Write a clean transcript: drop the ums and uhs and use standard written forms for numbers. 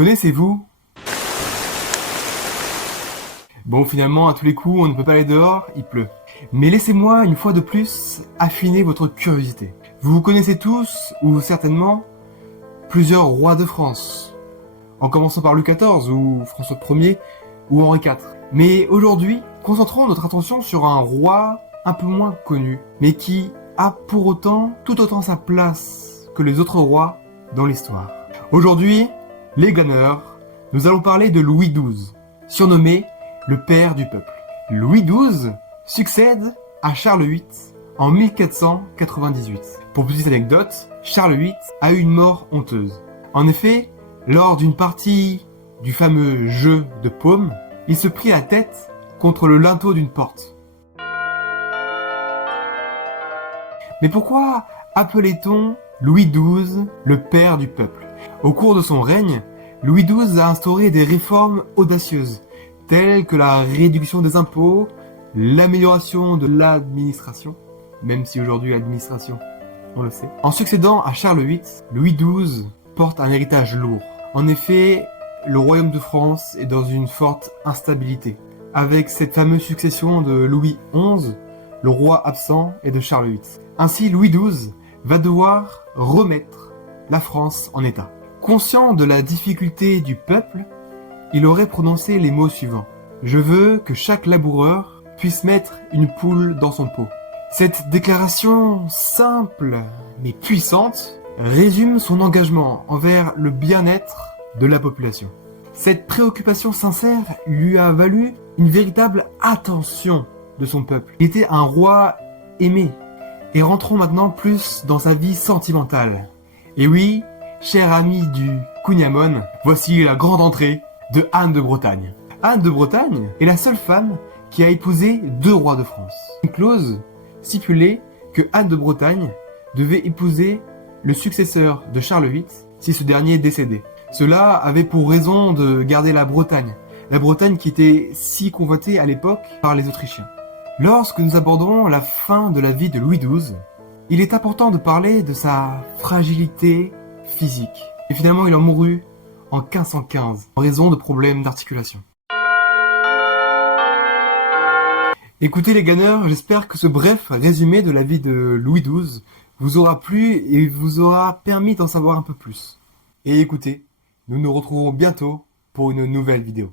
Connaissez-vous? Bon, finalement, à tous les coups, on ne peut pas aller dehors, il pleut. Mais laissez-moi, une fois de plus, affiner votre curiosité. Vous connaissez tous, ou certainement, plusieurs rois de France, en commençant par Louis XIV, ou François Ier, ou Henri IV. Mais aujourd'hui, concentrons notre attention sur un roi un peu moins connu, mais qui a pour autant tout autant sa place que les autres rois dans l'histoire. Aujourd'hui, les glaneurs, nous allons parler de Louis XII, surnommé le père du peuple. Louis XII succède à Charles VIII en 1498. Pour petite anecdote, Charles VIII a eu une mort honteuse. En effet, lors d'une partie du fameux jeu de paume, il se prit la tête contre le linteau d'une porte. Mais pourquoi appelait-on Louis XII le père du peuple? Au cours de son règne, Louis XII a instauré des réformes audacieuses, telles que la réduction des impôts, l'amélioration de l'administration, même si aujourd'hui l'administration, on le sait. En succédant à Charles VIII, Louis XII porte un héritage lourd. En effet, le royaume de France est dans une forte instabilité, avec cette fameuse succession de Louis XI, le roi absent, et de Charles VIII. Ainsi, Louis XII va devoir remettre la France en état. Conscient de la difficulté du peuple, il aurait prononcé les mots suivants. « Je veux que chaque laboureur puisse mettre une poule dans son pot. » Cette déclaration simple mais puissante résume son engagement envers le bien-être de la population. Cette préoccupation sincère lui a valu une véritable attention de son peuple. Il était un roi aimé. Et rentrons maintenant plus dans sa vie sentimentale. Et oui, cher ami du Cugnamone, voici la grande entrée de Anne de Bretagne. Anne de Bretagne est la seule femme qui a épousé deux rois de France. Une clause stipulait que Anne de Bretagne devait épouser le successeur de Charles VIII si ce dernier décédait. Cela avait pour raison de garder la Bretagne qui était si convoitée à l'époque par les Autrichiens. Lorsque nous aborderons la fin de la vie de Louis XII, il est important de parler de sa fragilité physique. Et finalement, il en mourut en 1515, en raison de problèmes d'articulation. Écoutez les gagneurs, j'espère que ce bref résumé de la vie de Louis XII vous aura plu et vous aura permis d'en savoir un peu plus. Et écoutez, nous nous retrouverons bientôt pour une nouvelle vidéo.